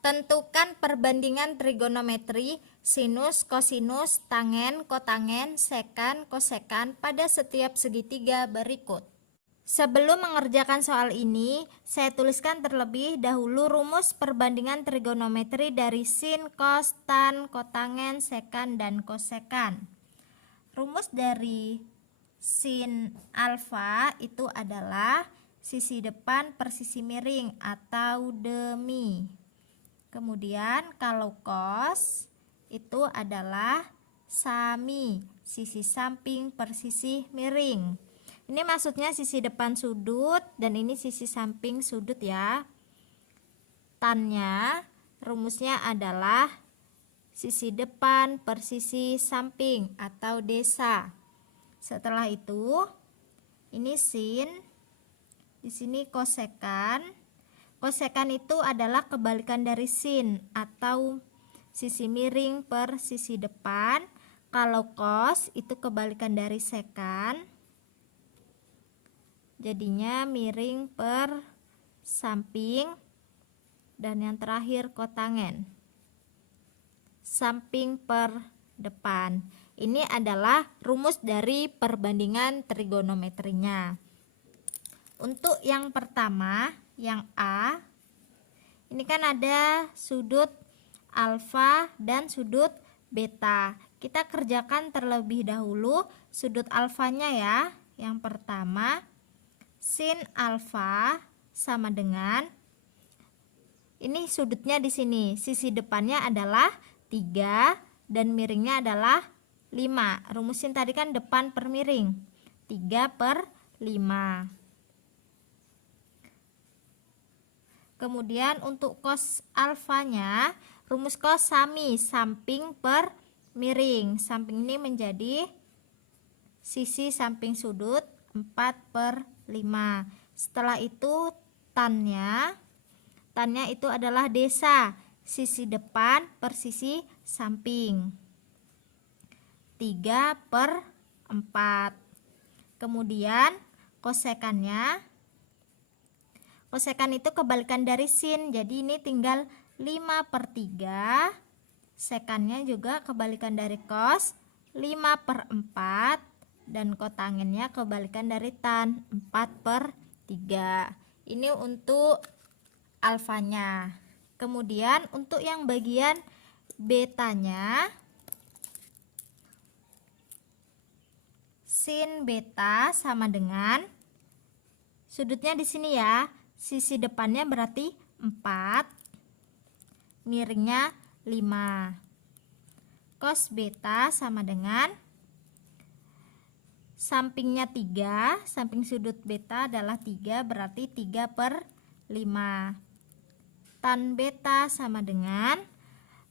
Tentukan perbandingan trigonometri sinus, kosinus, tangen, kotangen, sekan, kosekan pada setiap segitiga berikut. Sebelum mengerjakan soal ini, saya tuliskan terlebih dahulu rumus perbandingan trigonometri dari sin, kos, tan, kotangen, sekan, dan kosekan. Rumus dari sin alfa itu adalah sisi depan per sisi miring atau demi. Kemudian kalau kos itu adalah sami, sisi samping per sisi miring. Ini maksudnya sisi depan sudut dan ini sisi samping sudut ya. Tannya rumusnya adalah sisi depan per sisi samping atau desa. Setelah itu ini sin, di sini kosekan. Kosekan itu adalah kebalikan dari sin atau sisi miring per sisi depan. Kalau kos itu kebalikan dari sekan. Jadinya miring per samping, dan yang terakhir kotangen, samping per depan. Ini adalah rumus dari perbandingan trigonometrinya. Untuk yang pertama, yang A, ini kan ada sudut alfa dan sudut beta. Kita kerjakan terlebih dahulu sudut alfanya ya. Yang pertama, sin alfa sama dengan, ini sudutnya di sini, sisi depannya adalah 3 dan miringnya adalah 5. Rumusin tadi kan depan per miring, 3 per 5. Kemudian untuk kos alfanya, rumus kos sami, samping per miring. Samping ini menjadi sisi samping sudut 4 per 5. Setelah itu tannya itu adalah desa, sisi depan per sisi samping, 3 per 4. Kemudian kosekan itu kebalikan dari sin, jadi ini tinggal 5 per 3. Sekannya juga kebalikan dari kos, 5 per 4. Dan kotangennya kebalikan dari tan, 4 per 3. Ini untuk alfanya. Kemudian untuk yang bagian betanya, sin beta sama dengan, sudutnya di sini ya, sisi depannya berarti 4, miringnya 5. Cos beta sama dengan, sampingnya 3, samping sudut beta adalah 3, berarti 3 per 5. Tan beta sama dengan,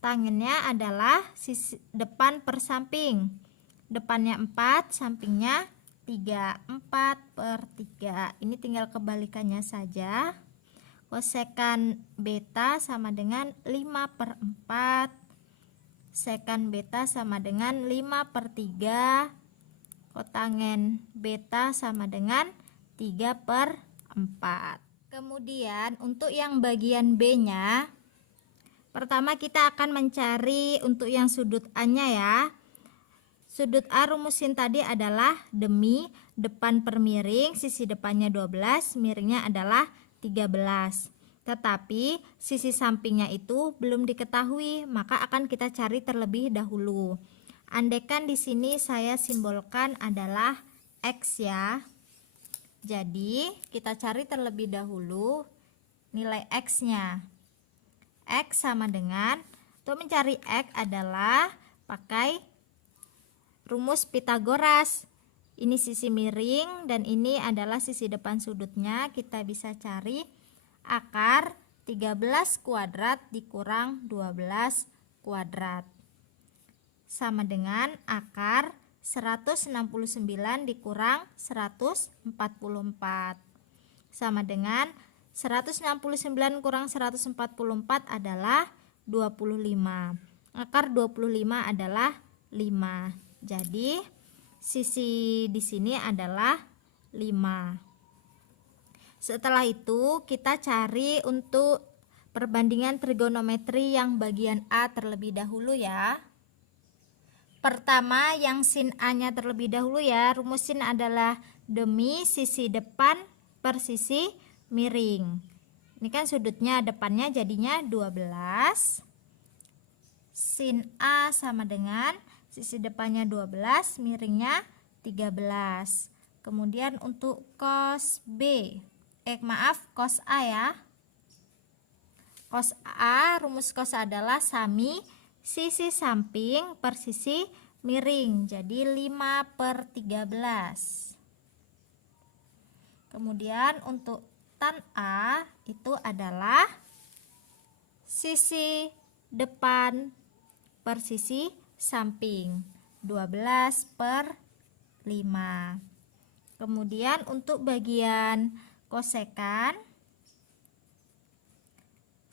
tangennya adalah sisi depan per samping. Depannya 4, sampingnya 3, 4 per 3. Ini tinggal kebalikannya saja. Kosekan beta sama dengan 5 per 4. Sekan beta sama dengan 5 per 3. Kotangen beta sama dengan 3 per 4. Kemudian untuk yang bagian B-nya, pertama kita akan mencari untuk yang sudut A-nya ya. Sudut A rumusin tadi adalah demi, depan per miring, sisi depannya 12, miringnya adalah 13. Tetapi sisi sampingnya itu belum diketahui, maka akan kita cari terlebih dahulu. Andaikan di sini saya simbolkan adalah X ya. Jadi kita cari terlebih dahulu nilai X-nya. X sama dengan, untuk mencari X adalah pakai rumus Pitagoras. Ini sisi miring dan ini adalah sisi depan sudutnya. Kita bisa cari akar 13 kuadrat dikurang 12 kuadrat sama dengan akar 169 dikurang 144 sama dengan 169 kurang 144 adalah 25. Akar 25 adalah 5. Jadi sisi di sini adalah 5. Setelah itu kita cari untuk perbandingan trigonometri yang bagian A terlebih dahulu ya. Pertama yang sin A-nya terlebih dahulu ya. Rumus sin adalah demi sisi depan per sisi miring. Ini kan sudutnya depannya jadinya 12. Sin A sama dengan sisi depannya 12, miringnya 13. Kemudian untuk cos B, cos A ya. Cos A, rumus cos A adalah sami sisi samping per sisi miring, jadi 5/13. Kemudian untuk tan A itu adalah sisi depan per sisi samping, 12/5. Kemudian untuk bagian kosekan,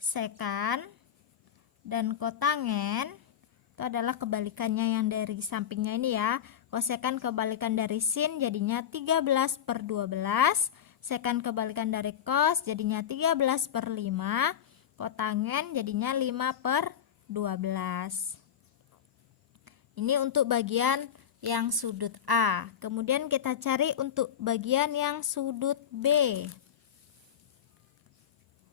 sekan, dan kotangen itu adalah kebalikannya yang dari sampingnya ini ya. Kosekan kebalikan dari sin jadinya 13/12. Sekan kebalikan dari cos jadinya 13/5. Kotangen jadinya 5/12. Ini untuk bagian yang sudut A. Kemudian kita cari untuk bagian yang sudut B.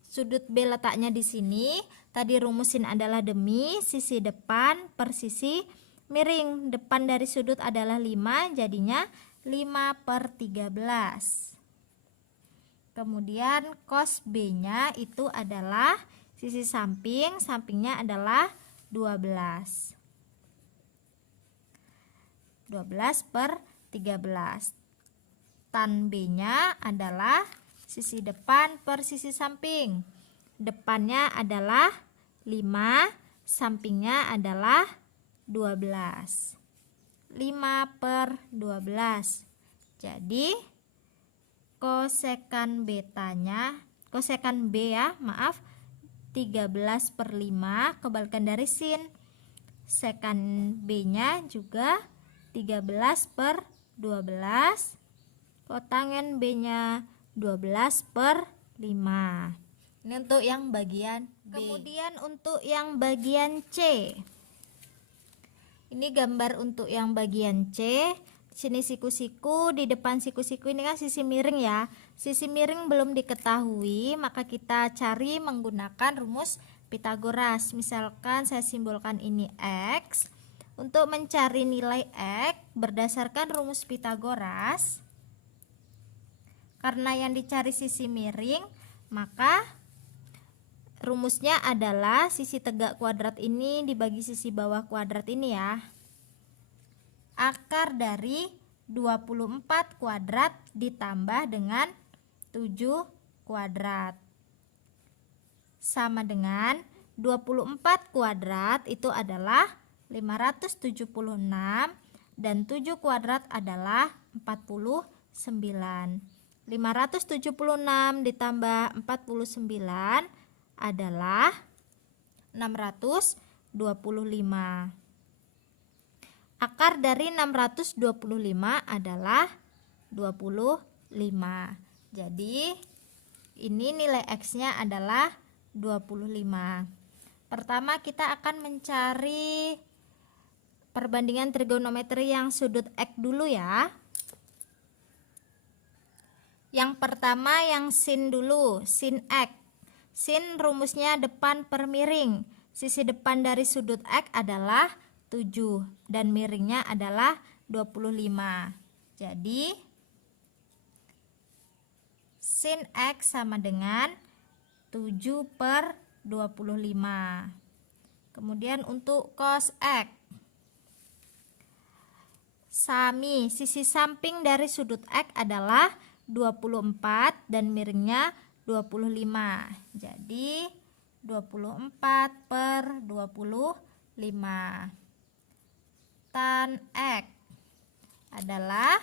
Sudut B letaknya di sini. Tadi rumusin adalah demi sisi depan per sisi miring. Depan dari sudut adalah 5, jadinya 5/13. Kemudian cos B-nya itu adalah sisi samping, sampingnya adalah 12. 12/13. Tan B-nya adalah sisi depan per sisi samping. Depannya adalah 5, sampingnya adalah 12. 5/12. Jadi kosekan betanya, kosekan B ya, maaf, 13/5 kebalikan dari sin. Sekan B-nya juga 13/12. Kotangen B-nya 12/5. Ini untuk yang bagian B. Kemudian untuk yang bagian C. Ini gambar untuk yang bagian C. Sini siku-siku, di depan siku-siku ini kan sisi miring ya. Sisi miring belum diketahui, maka kita cari menggunakan rumus Pitagoras. Misalkan saya simbolkan ini X. Untuk mencari nilai X berdasarkan rumus Pitagoras, karena yang dicari sisi miring, maka rumusnya adalah sisi tegak kuadrat ini dibagi sisi bawah kuadrat ini ya. Akar dari 24 kuadrat ditambah dengan 7 kuadrat sama dengan 24 kuadrat itu adalah 576 dan 7 kuadrat adalah 49. 576 ditambah 49 adalah 625. Akar dari 625 adalah 25. Jadi ini nilai X-nya adalah 25. Pertama kita akan mencari perbandingan trigonometri yang sudut X dulu ya. Yang pertama yang sin dulu, sin X. Sin rumusnya depan per miring. Sisi depan dari sudut X adalah 7 dan miringnya adalah 25. Jadi sin X sama dengan 7/25. Kemudian untuk cos X, sami sisi samping dari sudut X adalah 24 dan miringnya 25. Jadi 24/25. Tan X adalah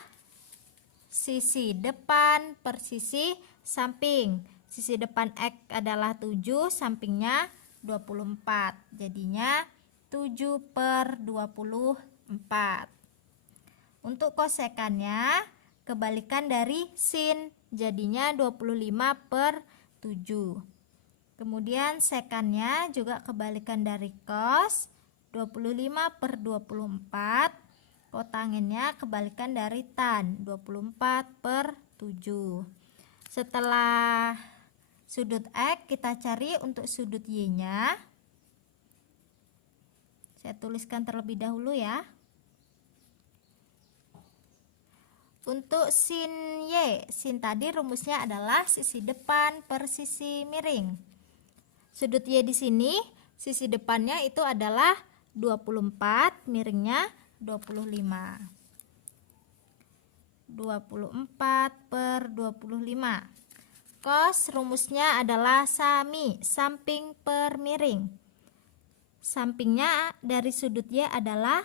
sisi depan per sisi samping. Sisi depan X adalah 7, sampingnya 24. Jadinya 7/24. Untuk kosekannya kebalikan dari sin, jadinya 25/7. Kemudian sekannya juga kebalikan dari cos, 25/24. Kotangennya kebalikan dari tan, 24/7. Setelah sudut X, kita cari untuk sudut Y-nya. Saya tuliskan terlebih dahulu ya. Untuk sin Y, sin tadi rumusnya adalah sisi depan per sisi miring. Sudut Y di sini, sisi depannya itu adalah 24, miringnya 25. 24/25. Cos rumusnya adalah sami, samping per miring. Sampingnya dari sudut Y adalah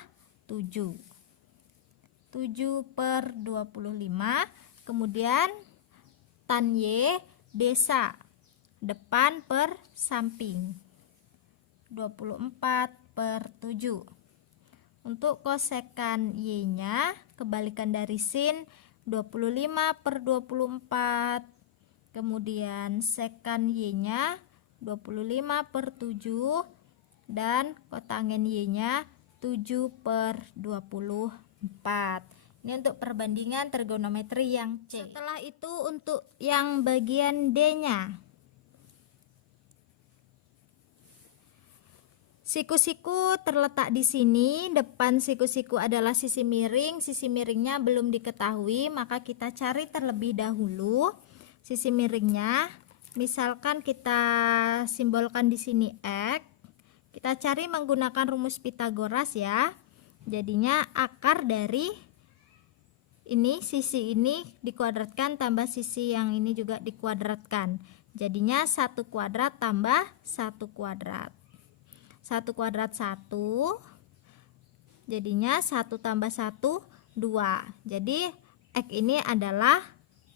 7. 7/25. Kemudian tan Y desa, depan per samping, 24/7. Untuk kosekan Y-nya kebalikan dari sin, 25/24. Kemudian sekan Y-nya 25/7 dan kotangen Y-nya 7/24. Ini untuk perbandingan trigonometri yang C. Setelah itu untuk yang bagian D-nya. Siku-siku terletak di sini. Depan siku-siku adalah sisi miring. Sisi miringnya belum diketahui, maka kita cari terlebih dahulu sisi miringnya. Misalkan kita simbolkan di sini X. Kita cari menggunakan rumus Pitagoras ya. Jadinya akar dari ini, sisi ini dikuadratkan tambah sisi yang ini juga dikuadratkan. Jadinya 1 kuadrat tambah 1 kuadrat. 1 kuadrat 1, jadinya 1 tambah 1, 2. Jadi X ini adalah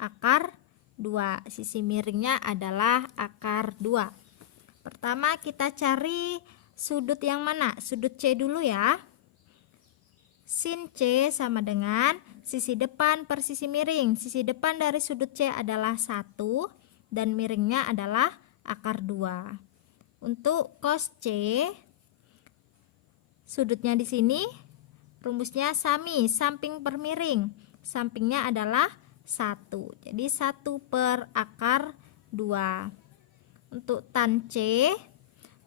akar 2, sisi miringnya adalah akar 2. Pertama kita cari sudut yang mana? Sudut C dulu ya. Sin C sama dengan sisi depan per sisi miring. Sisi depan dari sudut C adalah 1 dan miringnya adalah akar 2. Untuk cos C, sudutnya di sini rumusnya sami, samping per miring. Sampingnya adalah 1. Jadi 1 per akar 2. Untuk tan C,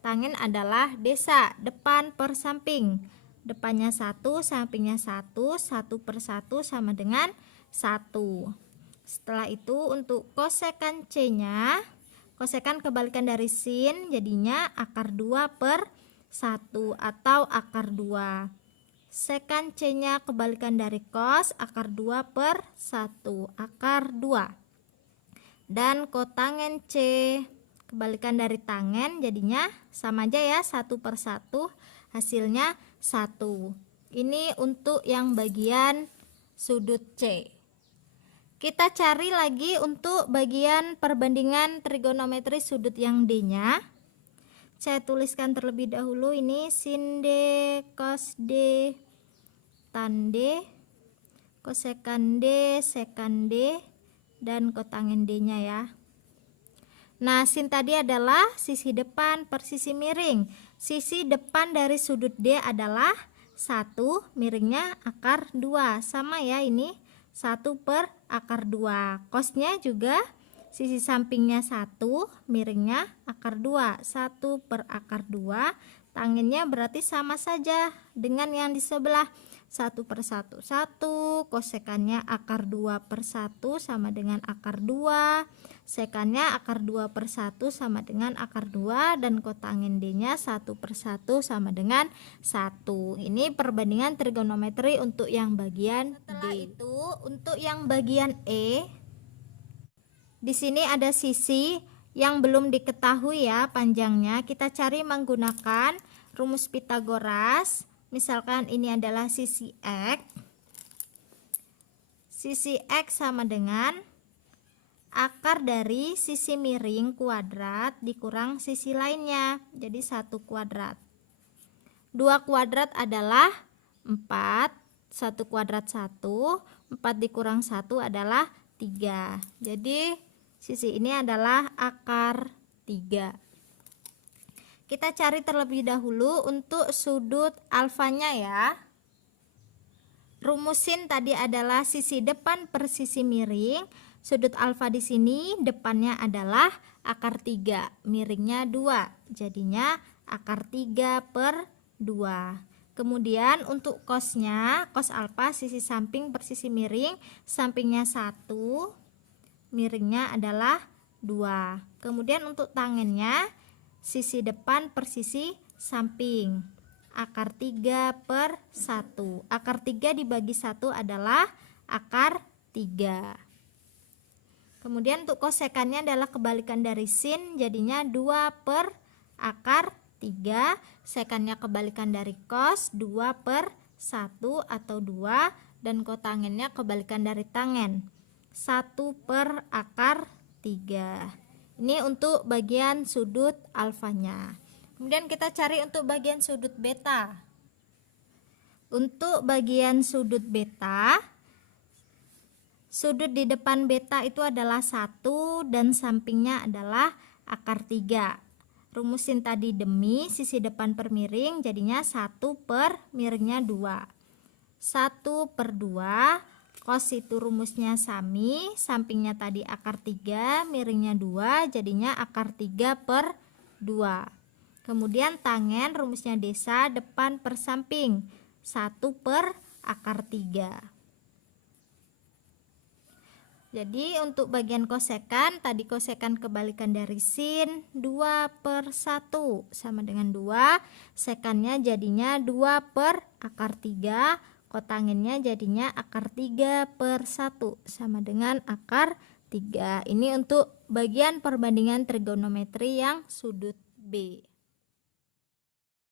tangen adalah desa, depan per samping. Depannya 1, sampingnya 1, 1/1 sama dengan 1. Setelah itu untuk kosekan C-nya, kosekan kebalikan dari sin, jadinya akar 2/1 atau akar 2. Sekan C-nya kebalikan dari cos, akar 2/1, akar 2. Dan kotangen C kebalikan dari tangen, jadinya sama aja ya, 1/1, hasilnya 1. Ini untuk yang bagian sudut C. Kita cari lagi untuk bagian perbandingan trigonometri sudut yang D-nya. Saya tuliskan terlebih dahulu ini sin D, cos D, tan D, kosekan D, sekan D, dan kotangen D-nya ya. Nah, sin tadi adalah sisi depan per sisi miring. Sisi depan dari sudut D adalah 1, miringnya akar 2. Sama ya ini, 1 per akar 2. Cosnya juga sisi sampingnya 1, miringnya akar 2. 1 per akar 2. Tangennya berarti sama saja dengan yang di sebelah. 1/1, 1. Kosekannya akar 2/1 sama dengan akar 2. Sekannya akar 2/1 sama dengan akar 2. Dan kotangen D-nya 1/1 sama dengan 1. Ini perbandingan trigonometri untuk yang bagian D. Setelah itu untuk yang bagian E, di sini ada sisi yang belum diketahui ya panjangnya. Kita cari menggunakan rumus Pitagoras. Misalkan ini adalah sisi X. Sisi X sama dengan akar dari sisi miring kuadrat dikurang sisi lainnya. Jadi 1 kuadrat. 2 kuadrat adalah 4. 1 kuadrat 1. 4 dikurang 1 adalah 3. Jadi sisi ini adalah akar 3. Kita cari terlebih dahulu untuk sudut alfanya ya. Rumusin tadi adalah sisi depan per sisi miring. Sudut alfa di sini depannya adalah akar 3, miringnya 2. Jadinya akar 3 per 2. Kemudian untuk cosnya, cos alfa sisi samping per sisi miring, sampingnya 1, miringnya adalah 2. Kemudian untuk tangennya, sisi depan per sisi samping. Akar 3 per 1. Akar 3 dibagi 1 adalah akar 3. Kemudian untuk kosekannya adalah kebalikan dari sin, jadinya 2 per akar 3. Sekannya kebalikan dari cos, 2 per 1 atau 2. Dan kotangennya kebalikan dari tangen, 1 per akar 3. Ini untuk bagian sudut alfanya. Kemudian kita cari untuk bagian sudut beta. Untuk bagian sudut beta, sudut di depan beta itu adalah 1 dan sampingnya adalah akar 3. Rumusin tadi demi sisi depan per miring, jadinya 1 per miringnya 2. 1 per 2, cos itu rumusnya sami, sampingnya tadi akar 3, miringnya 2, jadinya akar 3 per 2. Kemudian tangen rumusnya desa, depan per samping, 1 per akar 3. Jadi untuk bagian kosekan, tadi kosekan kebalikan dari sin, 2 per 1 sama dengan 2. Sekannya jadinya 2 per akar 3. Kotangennya jadinya akar 3 per 1 sama dengan akar 3. Ini untuk bagian perbandingan trigonometri yang sudut B.